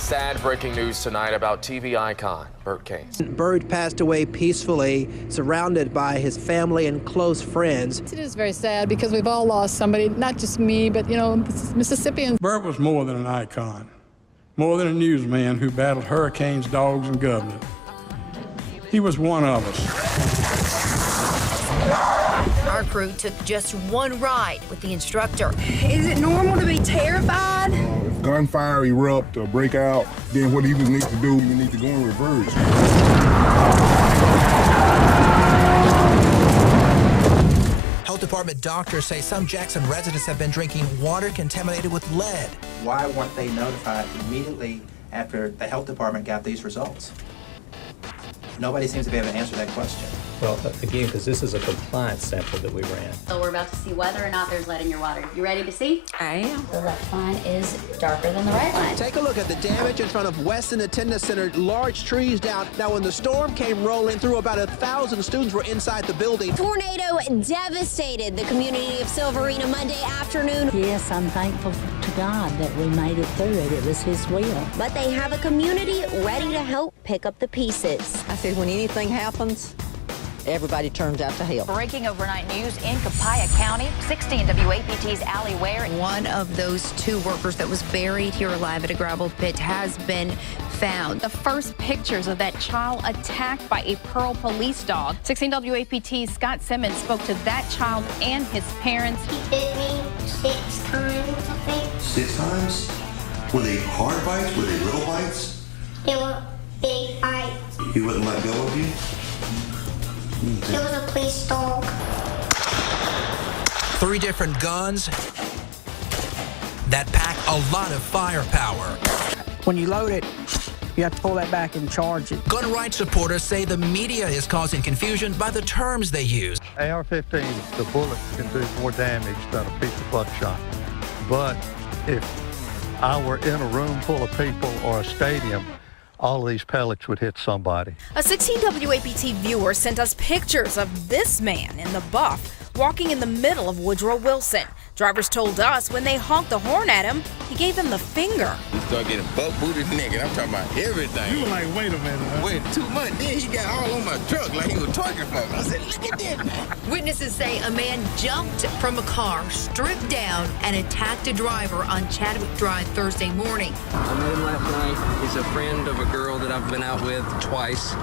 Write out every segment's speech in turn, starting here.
Sad breaking news tonight about TV icon Bert Case. Bert passed away peacefully, surrounded by his family and close friends. It is very sad because we've all lost somebody, not just me, but, you know, Mississippians. Bert was more than an icon, more than a newsman who battled hurricanes, dogs, and government. He was one of us. Our crew took just one ride with the instructor. Is it normal to be terrified? If gunfire erupt or break out, then what he would need to do, we need to go in reverse. Health Department doctors say some Jackson residents have been drinking water contaminated with lead. Why weren't they notified immediately after the health department got these results? Nobody seems to be able to answer that question. Well, again, because this is a compliance sample that we ran. So we're about to see whether or not there's lead in your water. You ready to see? I am. The left line is darker than the right line. Take a look at the damage in front of Weston Attendance Center. Large trees down. Now, when the storm came rolling through, about 1,000 students were inside the building. Tornado devastated the community of Silverina Monday afternoon. Yes, I'm thankful to God that we made it through it. It was His will. But they have a community ready to help pick up the pieces. I said, when anything happens, everybody turns out to help. Breaking overnight news in Copiah County. 16 WAPT's Allie Ware. One of those 2 workers that was buried here alive at a gravel pit has been found. The first pictures of that child attacked by a Pearl police dog. 16 WAPT's Scott Simmons spoke to that child and his parents. He bit me 6 times, I think. 6 times? Were they hard bites? Were they little bites? They were big bites. He wouldn't let go of you? It was a police dog. 3 different guns that pack a lot of firepower. When you load it, you have to pull that back and charge it. Gun rights supporters say the media is causing confusion by the terms they use. AR-15, the bullet can do more damage than a piece of buckshot. But if I were in a room full of people or a stadium, all of these pellets would hit somebody. A 16 WAPT viewer sent us pictures of this man in the buff walking in the middle of Woodrow Wilson. Drivers told us when they honked the horn at him, he gave them the finger. He started getting butt-booted naked. I'm talking about everything. You were like, wait a minute. Huh? Wait 2 months. Then he got all on my truck like he was twerking for me. I said, look at this, man. Witnesses say a man jumped from a car, stripped down, and attacked a driver on Chadwick Drive Thursday morning. I met him last night. He's a friend of a girl that I've been out with twice.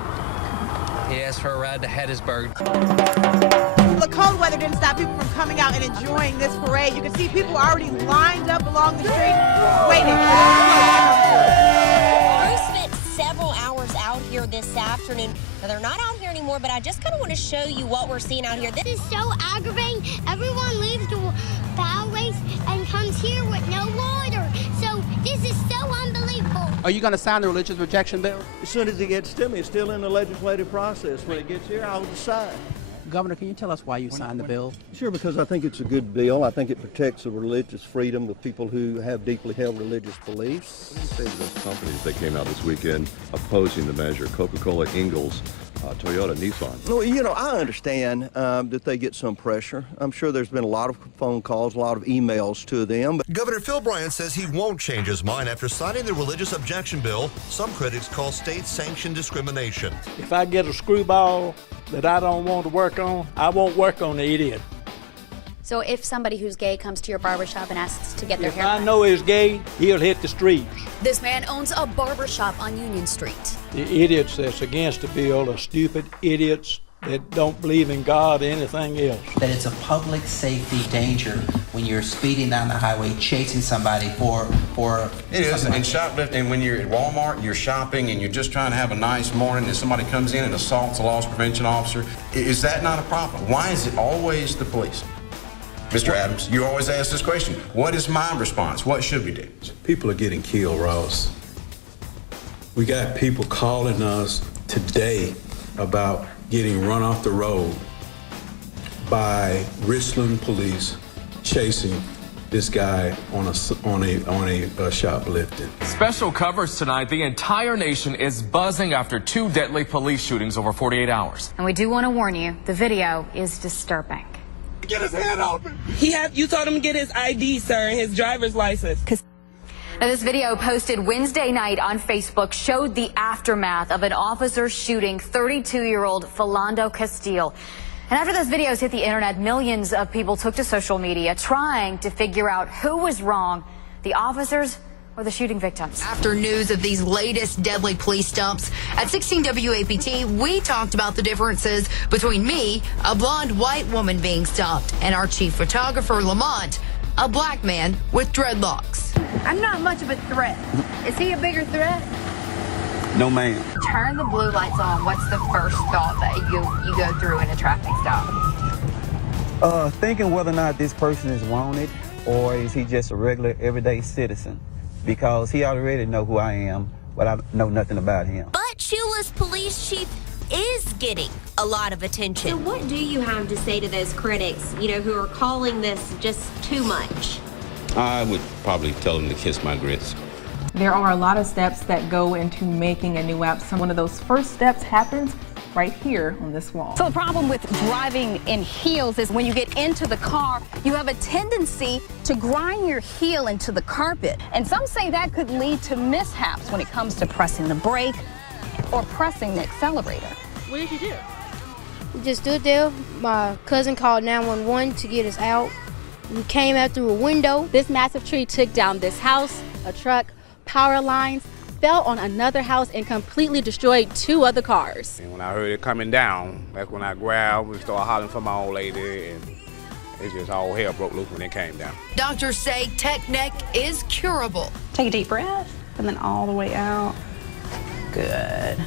He asked for a ride to Hattiesburg. The cold weather didn't stop people from coming out and enjoying this parade. You can see people already lined up along the street waiting. We spent several hours out here this afternoon. Now, they're not out here anymore, but I just kind of want to show you what we're seeing out here. This is so aggravating. Everyone leaves the bow race and comes here with no water. So this is so unbelievable. Are you going to sign the religious rejection bill? As soon as it gets to me, it's still in the legislative process. When it gets here, I'll decide. Governor, can you tell us why you signed the bill? Sure, because I think it's a good bill. I think it protects the religious freedom of people who have deeply held religious beliefs. What do you say to those companies that came out this weekend opposing the measure? Coca-Cola, Ingalls, Toyota, Nissan. No, you know, I understand that they get some pressure. I'm sure there's been a lot of phone calls, a lot of emails to them. But Governor Phil Bryant says he won't change his mind after signing the religious objection bill some critics call state-sanctioned discrimination. If I get a screwball that I don't want to work on, I won't work on the idiot. So if somebody who's gay comes to your barbershop and asks to get their hair If I cut, know he's gay, he'll hit the streets. This man owns a barbershop on Union Street. The idiots that's against the bill are stupid idiots that don't believe in God or anything else. That it's a public safety danger when you're speeding down the highway chasing somebody for It is, and shoplifting, when you're at Walmart, you're shopping and you're just trying to have a nice morning and somebody comes in and assaults a loss prevention officer, is that not a problem? Why is it always the police? Mr. Adams, you always ask this question. What is my response? What should we do? People are getting killed, Ross. We got people calling us today about getting run off the road by Richland police chasing this guy on a shoplifting. Special coverage tonight. The entire nation is buzzing after 2 deadly police shootings over 48 hours. And we do want to warn you, the video is disturbing. Get his hand open. You told him to get his ID, sir, and his driver's license. Now, this video posted Wednesday night on Facebook showed the aftermath of an officer shooting 32-year-old Philando Castile. And after those videos hit the internet, millions of people took to social media trying to figure out who was wrong, the officers or the shooting victims. After news of these latest deadly police stumps, at 16 WAPT, we talked about the differences between me, a blonde white woman being stumped, and our chief photographer, Lamont, a black man with dreadlocks. I'm not much of a threat. Is he a bigger threat? No, ma'am. Turn the blue lights on. What's the first thought that you go through in a traffic stop? Thinking whether or not this person is wanted or is he just a regular everyday citizen, because he already know who I am, but I know nothing about him. But Sheila's police chief is getting a lot of attention. So what do you have to say to those critics, who are calling this just too much? I would probably tell them to kiss my grits. There are a lot of steps that go into making a new app. So one of those first steps happens right here on this wall. So the problem with driving in heels is when you get into the car, you have a tendency to grind your heel into the carpet. And some say that could lead to mishaps when it comes to pressing the brake or pressing the accelerator. What did you do? We just stood there. My cousin called 911 to get us out. We came out through a window. This massive tree took down this house, a truck, power lines, fell on another house and completely destroyed 2 other cars. And when I heard it coming down, that's when I grabbed and started hollering for my old lady, and it just all hell broke loose when it came down. Doctors say tech neck is curable. Take a deep breath and then all the way out. Good.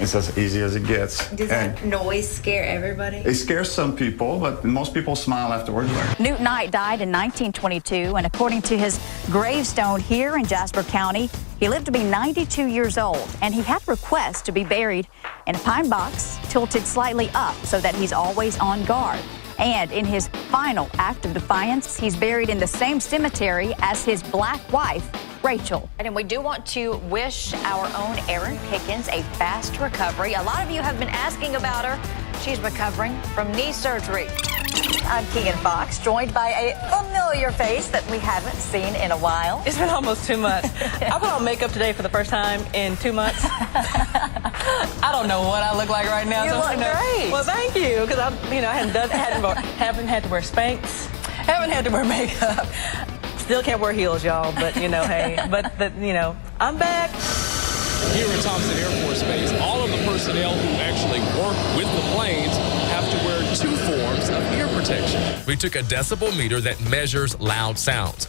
It's as easy as it gets. Does that noise scare everybody? It scares some people, but most people smile afterwards. Newt Knight died in 1922, and according to his gravestone here in Jasper County, he lived to be 92 years old, and he had requests to be buried in a pine box tilted slightly up so that he's always on guard. And in his final act of defiance, he's buried in the same cemetery as his black wife, Rachel. And we do want to wish our own Erin Pickens a fast recovery. A lot of you have been asking about her. She's recovering from knee surgery. I'm Keegan Fox, joined by a familiar face that we haven't seen in a while. It's been almost 2 months. I put on makeup today for the first time in 2 months. I don't know what I look like right now. You look great. Well, thank you, because I haven't had to wear Spanx, haven't had to wear makeup. Still can't wear heels, y'all, but hey, I'm back. Here at Thompson Air Force Base, all of the personnel who actually work with the planes have to wear 2 forms of ear protection. We took a decibel meter that measures loud sounds.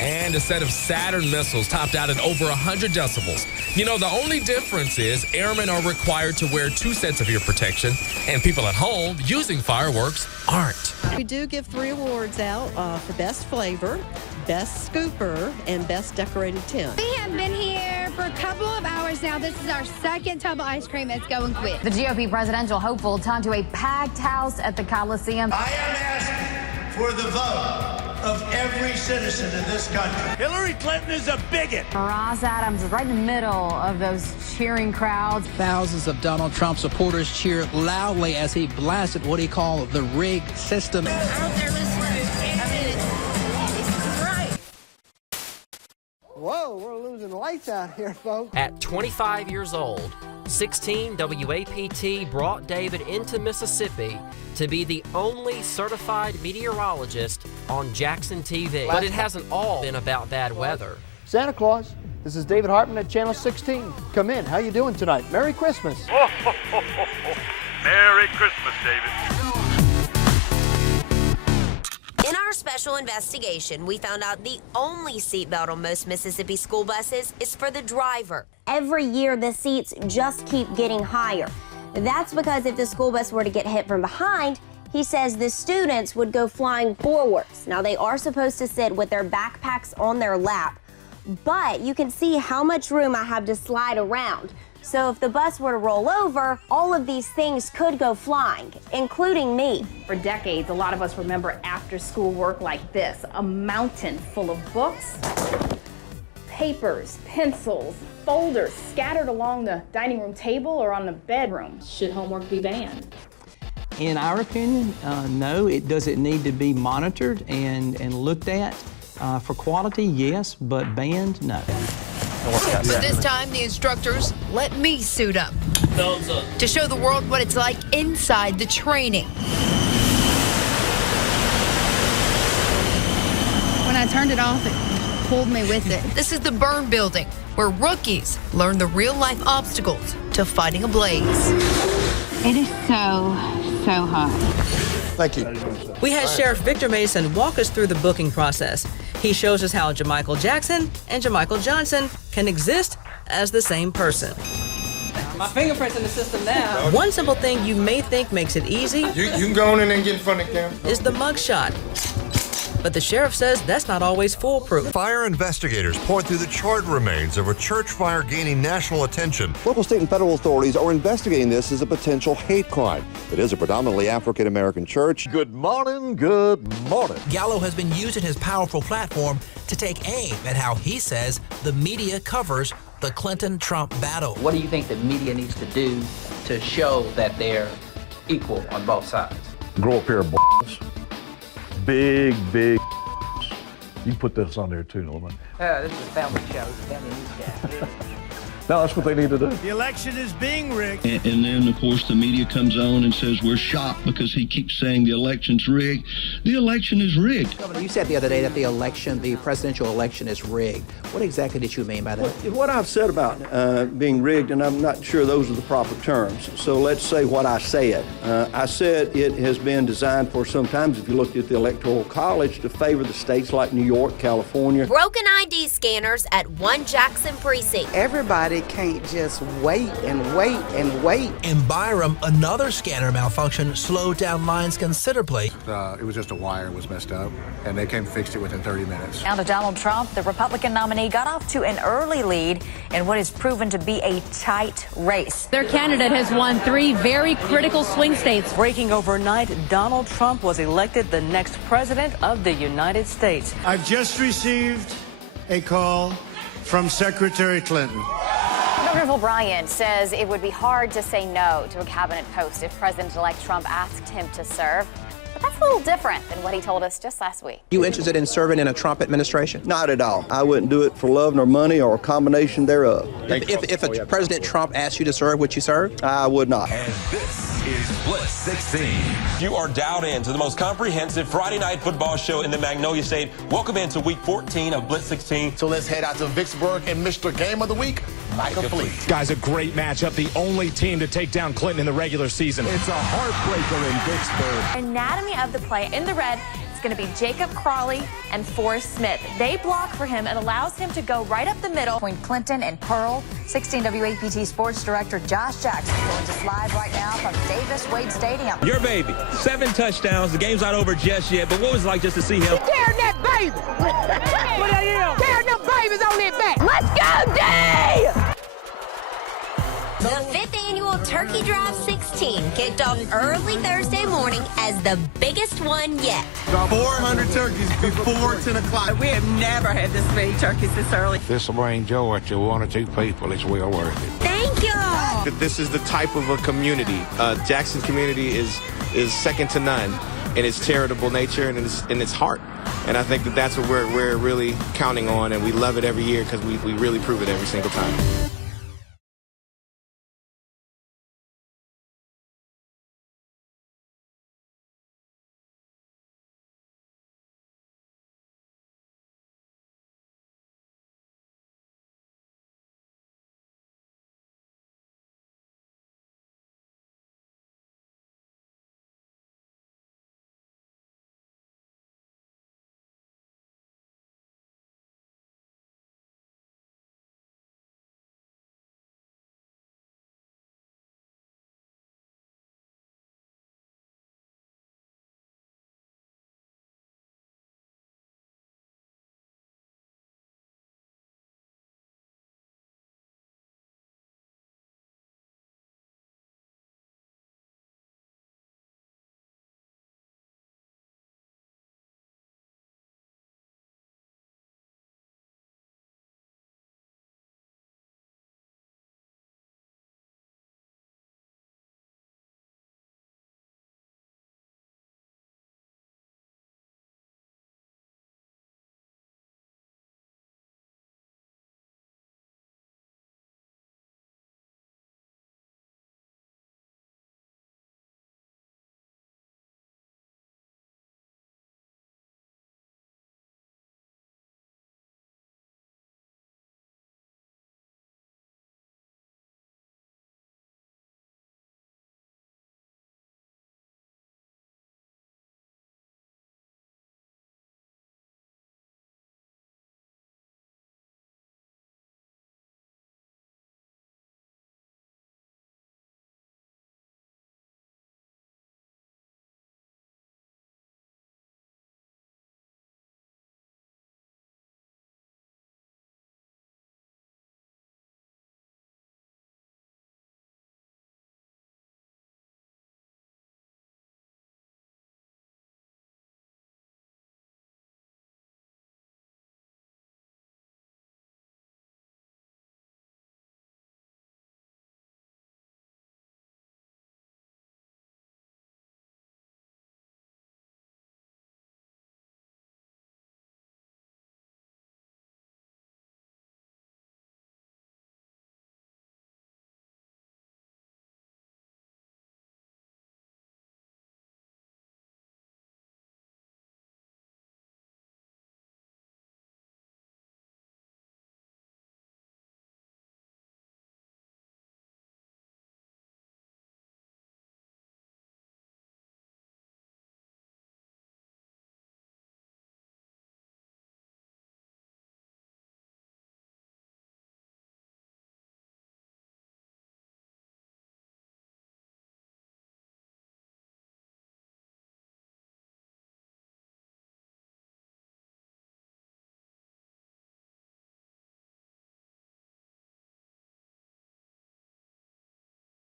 And a set of Saturn missiles topped out at over 100 decibels. The only difference is airmen are required to wear 2 sets of ear protection, and people at home using fireworks aren't. We do give 3 awards out for Best Flavor, Best Scooper, and Best Decorated Tent. We have been here for a couple of hours now. This is our second tub of ice cream that's going quick. The GOP presidential hopeful talked to a packed house at the Coliseum. I am asking for the vote of every citizen in this country. Hillary Clinton is a bigot. Ross Adams is right in the middle of those cheering crowds. Thousands of Donald Trump supporters cheered loudly as he blasted what he called the rigged system. Whoa, we're losing lights out here, folks. At 25 years old, 16 WAPT brought David into Mississippi to be the only certified meteorologist on Jackson TV. But it hasn't all been about bad weather. Santa Claus, this is David Hartman at Channel 16. Come in. How you doing tonight? Merry Christmas. Merry Christmas, David. In our special investigation, we found out the only seatbelt on most Mississippi school buses is for the driver. Every year, the seats just keep getting higher. That's because if the school bus were to get hit from behind, he says the students would go flying forwards. Now, they are supposed to sit with their backpacks on their lap, but you can see how much room I have to slide around. So if the bus were to roll over, all of these things could go flying, including me. For decades, a lot of us remember after-school work like this, a mountain full of books, papers, pencils, folders scattered along the dining room table or on the bedroom. Should homework be banned? In our opinion, no, it doesn't need to be monitored and looked at. For quality, yes, but banned, no. But this time, the instructors let me suit up to show the world what it's like inside the training. When I turned it off, it pulled me with it. This is the burn building, where rookies learn the real-life obstacles to fighting a blaze. It is so hot. Thank you. We had Sheriff Victor Mason walk us through the booking process. He shows us how Jamichael Jackson and Jamichael Johnson can exist as the same person. My fingerprint's in the system now. One simple thing you may think makes it easy. You can go on in and get in front of the camera. Is the mugshot. But the sheriff says that's not always foolproof. Fire investigators poured through the charred remains of a church fire gaining national attention. Local, state, and federal authorities are investigating this as a potential hate crime. It is a predominantly African-American church. Good morning, good morning. Gallo has been using his powerful platform to take aim at how he says the media covers the Clinton-Trump battle. What do you think the media needs to do to show that they're equal on both sides? Grow a pair of balls. Big. You can put this on there too, Norman. This is a family show. It's a family newscast. No, that's what they need to do. The election is being rigged. And then, of course, the media comes on and says we're shocked because he keeps saying the election's rigged. The election is rigged. Governor, you said the other day that the presidential election is rigged. What exactly did you mean by that? What I've said about being rigged, and I'm not sure those are the proper terms. So let's say what I said. I said it has been designed for sometimes, if you looked at the Electoral College, to favor the states like New York, California. Broken ID scanners at one Jackson precinct. Everybody can't just wait and wait and wait. In Byram, another scanner malfunction slowed down lines considerably. It was just a wire was messed up, and they came and fixed it within 30 minutes. Now to Donald Trump, the Republican nominee got off to an early lead in what has proven to be a tight race. Their candidate has won 3 very critical swing states. Breaking overnight, Donald Trump was elected the next president of the United States. I've just received a call from Secretary Clinton. Governor O'Brien says it would be hard to say no to a cabinet post if President-elect Trump asked him to serve. But that's a little different than what he told us just last week. You interested in serving in a Trump administration? Not at all. I wouldn't do it for love nor money or a combination thereof. If President Trump asked you to serve, would you serve? I would not. And this is Blitz 16. You are dialed in to the most comprehensive Friday night football show in the Magnolia State. Welcome into week 14 of Blitz 16. So let's head out to Vicksburg and Mr. Game of the Week, Micah Fleet. Guys, a great matchup. The only team to take down Clinton in the regular season. It's a heartbreaker in Vicksburg. Anatomy of the play in the red is going to be Jacob Crawley and Forrest Smith. They block for him and allows him to go right up the middle. Between Clinton and Pearl, 16 WAPT Sports Director Josh Jackson joins us live right now from Davis Wade Stadium. Your baby, 7 touchdowns. The game's not over just yet, but what was it like just to see him? Tearing that baby! Tearing them babies on their back! Let's go, D! The 5th annual Turkey Drive 16 kicked off early Thursday morning as the biggest one yet. 400 turkeys before 10 o'clock. We have never had this many turkeys this early. This will bring joy to 1 or 2 people. It's well worth it. Thank you. This is the type of a community. Jackson community is second to none in its charitable nature and in its heart. And I think that's what we're really counting on, and we love it every year because we really prove it every single time.